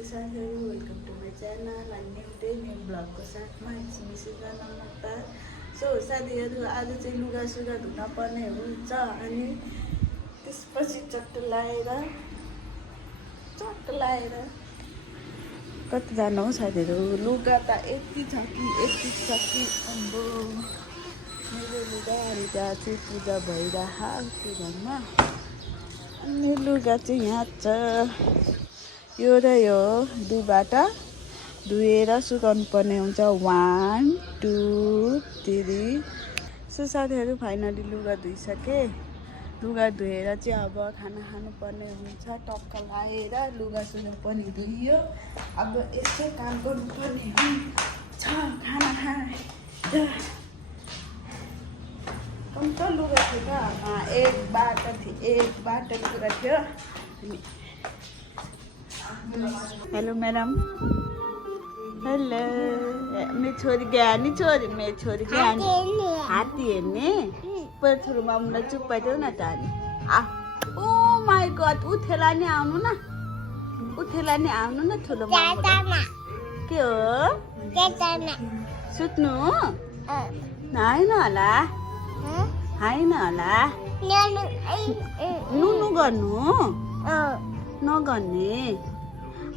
नमस्ते साथीहरू, welcome to my channel अनि न्यू ब्लगको साथमा मिसिगा नमस्कार। सो साथीहरू, आज चाहिँ लुगा सुगा धुन पर्ने हुन्छ अनि त्यसपछि चट्ट लाएर कतिजना हो साथीहरू। लुगा त यति छ कि अम्बो मेरो लुगाहरू जहाँ चाहिँ पूजा भइरहेको घरमा अनि लुगा चाहिँ यहाँ छ। यो र यो दुईबाट धुएर सुकाउनु पर्ने हुन्छ। 1 2 3। सो साथीहरू, फाइनली लुगा धुइसकेँ। लुगा धुएर चाहिँ अब खाना खानु पर्ने हुन्छ। टक्क लाएर लुगा सुगा पनि धुइयो। अब यस्तै काम गर्नुपर्ने हुन्छ। खाना खाएर कम त लुगा थियो त एक बाटो कुरा थियो। Hello madam. हेलो, मेरी छोरी गया नहीं। मेरी छोरी गया हाथी हेर्ने पर छोरो मामुलाई चुप पाइदेऊ न त अनि। ओ माई गड, उठेला नि आउनु न ठुलो मामु। के हो सुत्नु होइन होला नुनु गर्नु नगर्ने।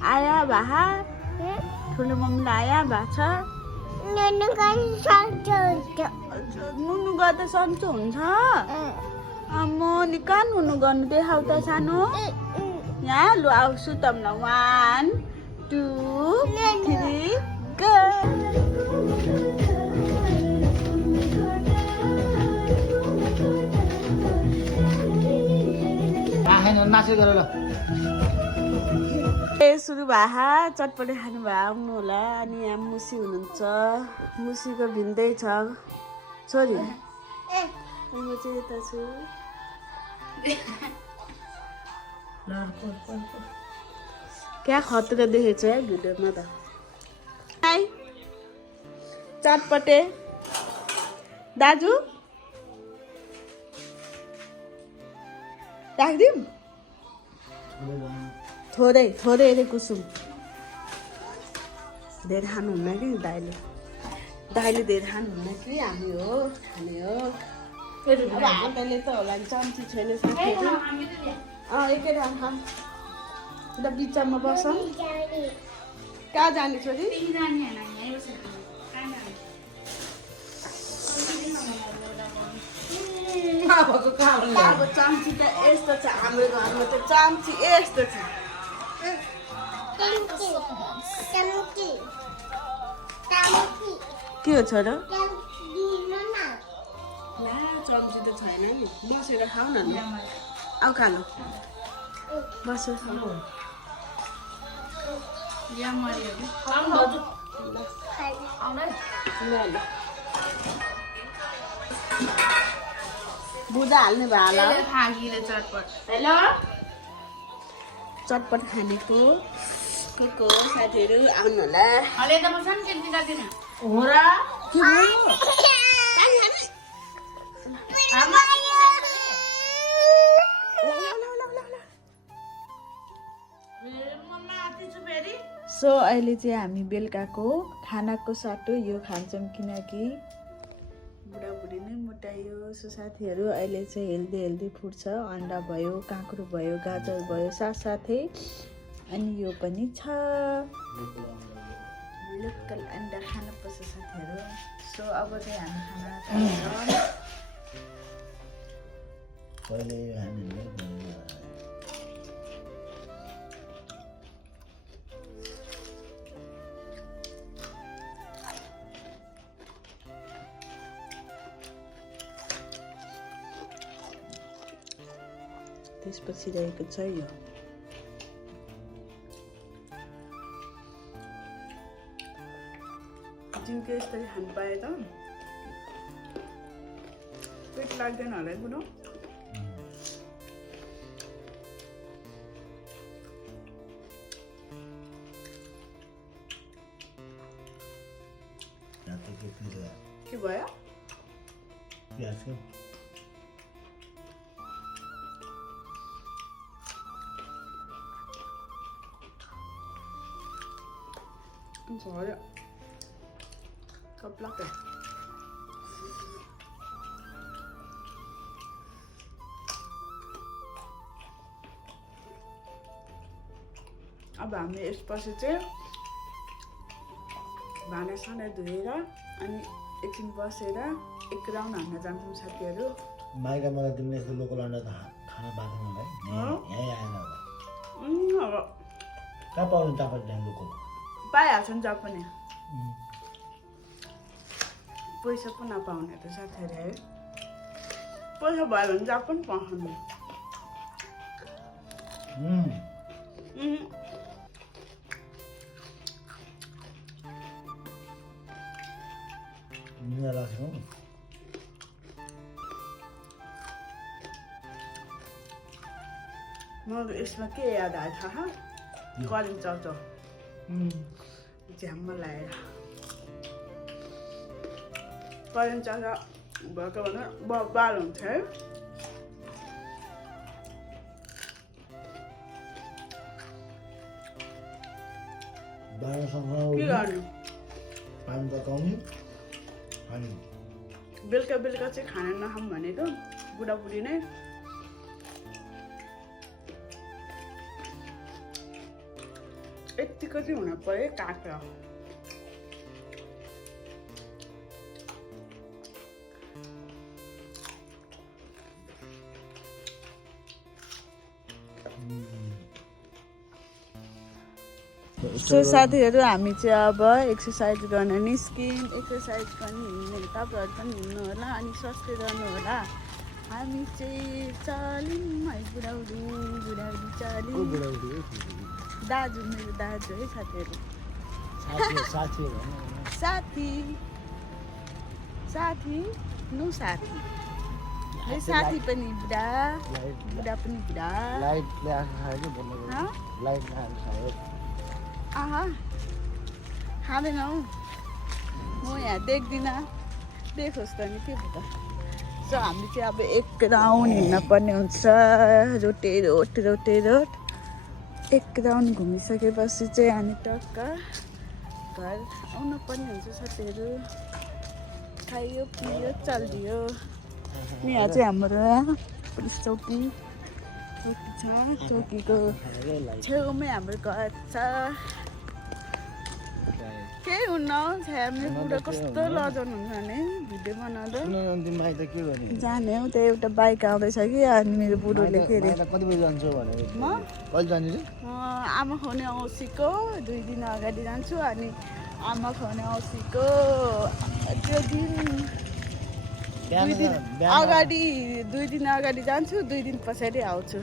आया भा ठुलो मम्मीलाई आया भा छ। नुनु गर्दा सन्चो हुन्छ। म निकाल नुनु गर्नु देखाउ त सानो। यहाँ लु आऊ सुतम न। 1 2 3 गो। नाच्दै गर ल। सुरु भए चटपटे खानु भयो आउनु होला। अनि यहाँ मुसी हुनुहुन्छ। मुसीको भिन्दै छ छोरी। म चाहिँ यता छु। क्या खतरा देखेको छ है भिडियोमा त। चटपटे दाजु राखिदिउँ। थोरै अरे कुसुम धेरै खानुहुन्न कि दाइले धेरै खानुहुन्न कि हामी हो खाने हो। अब हातले त होला नि, चम्ची छैन साथीहरू। एकै ठाउँ खाऊँ त बिचमा बसौँ। कहाँ जाने छोरी? अब चम्ची त यस्तो छ हाम्रो घरमा त चम्ची यस्तो छ। के हो छोरो? ला चम्ची त छैन नि। बसेर खाऊ न। आऊ खानु बसेर खाऊ। बुझा हाल्ने भयो होला। चटपट खानेको को साथीहरू आउनु होला। हो र के भयो? सो अहिले चाहिँ हामी बेलुकाको खानाको साटो यो खान्छौँ किनकि बुढाबुढी नै मोटाइयो। सो साथीहरू, अहिले चाहिँ हेल्दी फुड छ। अन्डा भयो, काँक्रो भयो, गाजर भयो, साथसाथै अनि यो पनि छ। लोकल अन्डा खानुपर्छ साथीहरू। सो अब चाहिँ हामी खाना खान्छौँ। त्यसपछि रहेको छ यो जिउको यसरी खानु पाए त पेट लाग्दैन होला बुढो। के भयो? Sorry. Kaplak. अब हामी यसपछि चाहिँ भाँडा साना धोएर अनि एकछिन बसेर एक राउन्ड हान्न जान्छौँ साथीहरू। माइका मलाई तिमीले यस्तो लोकल अन्डा त खाना पाएको मलाई यहीँ आएन अब कहाँ पाउनु तपाईँ त्यहाँ लोकल पाइहाल्छ नि जहाँ पनि पैसा पो नपाउने त साथीहरू है। पैसा भयो भने जहाँ पनि पाउँछ नि। मलाई यसमा के याद आयो थाहा करेन्ट चल्छ झ्याममा लगाएर करेन्ट चल्छ भएको भने बाल हुन्छ है। के गर्नु पानी पकाउने बेलुका बेलुका चाहिँ खाना नखाऊँ भनेको बुढाबुढी नै यतिको चाहिँ हुन पर्यो काँक्रा। सो साथीहरू हामी चाहिँ अब एक्सर्साइज गर्न निस्क्यौँ। एक्सर्साइज पनि हिँड्ने तपाईँहरू पनि हिँड्नु होला अनि स्वास्थ्य गर्नु होला। हामी चाहिँ चल्यौँ है बुढाबुढी चल्यौँ। दाजु मेरो दाजु है साथीहरू साथी साथी नो साथी है साथी पनि बुढा बुढा पनि बुढा आहा खाँदैन हौ म यहाँ देख्दिनँ देखोस् त नि के भयो त। सो हामी चाहिँ अब एक राउन्ड हिँड्न पर्ने हुन्छ रोटेर एक राउन्ड घुमिसकेपछि चाहिँ हामी टक्क घर आउनु पर्ने हुन्छ साथीहरू। खायो पियो चलिदियो। यहाँ चाहिँ हाम्रो पुलिस चौकी छ। चौकीको छेउमै हाम्रो घर छ। केही हुन्न हाम्रो बुढो कस्तो लजाउनुहुन्छ भने भिडियो बनाउँदा जाने हौ। त्यही एउटा बाइक आउँदैछ कि अनि मेरो बुढोले के अरे आमा खुवाउने औँसीको 2 दिन अगाडि जान्छु अनि आमा खुवाउने औँसीको त्यो दिन 2 दिन अगाडि 2 दिन अगाडि जान्छु 2 दिन पछाडि आउँछु।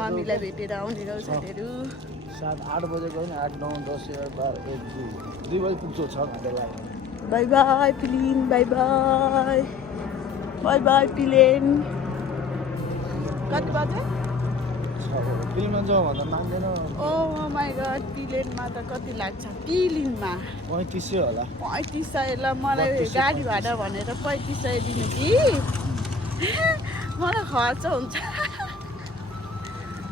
मम्मीलाई भेटेर आउने रौ साथीहरू। 7-8 बजे गयो नि 8, 9, 10, 11, 12, 1, 2 बजे पुग्छु 6 घन्टा लाग्यो। बाई बाई पिलिन बाई बाई बाई बाई पिलिन। कति बजे पिलिनमा जाउँ भन्दा मान्दैन। ओ माई गड पिलिनमा त कति लाग्छ पिलिनमा 3500 होला। 3500 ल मलाई गाडी भाडा भनेर 3500 दिनु कि मलाई खर्च हुन्छ।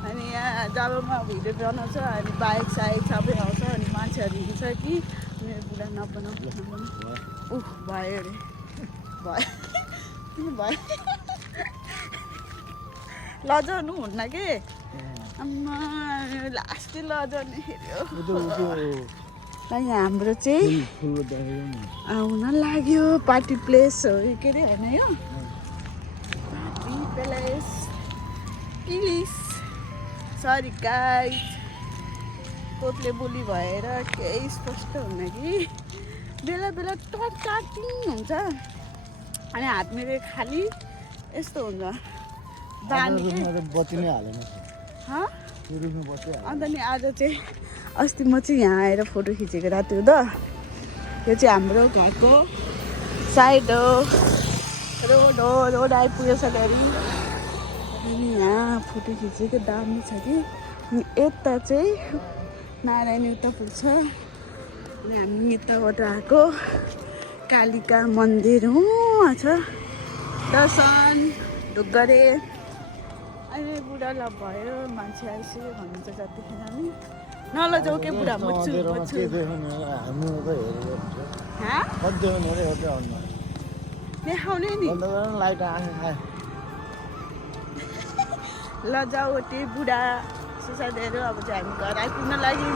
अनि यहाँ जबमा भिडियो बनाउँछ अनि बाइक साइक सबै आउँछ अनि मान्छेहरू हिँड्छ कि मेरो बुढा नबनाऊ उफ भयो अरे भयो किन भयो लजाउनु हुन्न के आम्मा लास्टै लजाउने हेऱ्यो। यहाँ हाम्रो चाहिँ आउन लाग्यो पार्टी प्लेस हो के अरे होइन यो party place please sorry guys तोतले बोली भएर केही स्पष्ट हुन्न कि बेला बेला टाटिङ हुन्छ अनि हात मेरो खाली यस्तो हुन्छ बानी बत्ती नै हालेन अन्त नि आज चाहिँ अस्ति म चाहिँ यहाँ आएर फोटो खिचेको राति हुँदा यो चाहिँ हाम्रो घरको साइड हो रोड आइपुग्यो साथीहरू। अनि यहाँ फोटो खिचेको दामी छ कि अनि यता चाहिँ नारायणी उता पुग्छ अनि हामी यताबाट आएको कालिका मन्दिर वहाँ छ दर्शन ढुक्गरे अहिले बुढालाई भयो मान्छे आइसक्यो भन्नुहुन्छ जतिखेर नि नलजाऊ के बुढा मुच्छु के मुच्छु देखाउने हामी त हेरेको हुन्छ हाँ कति देखाउने अरे एउटा अन्त देखाउने नि बन्द गरेर लाइट आयो लजाऊ त्यो बुढा सुसाइडहरू अब चाहिँ हामी घर आइपुग्न लागि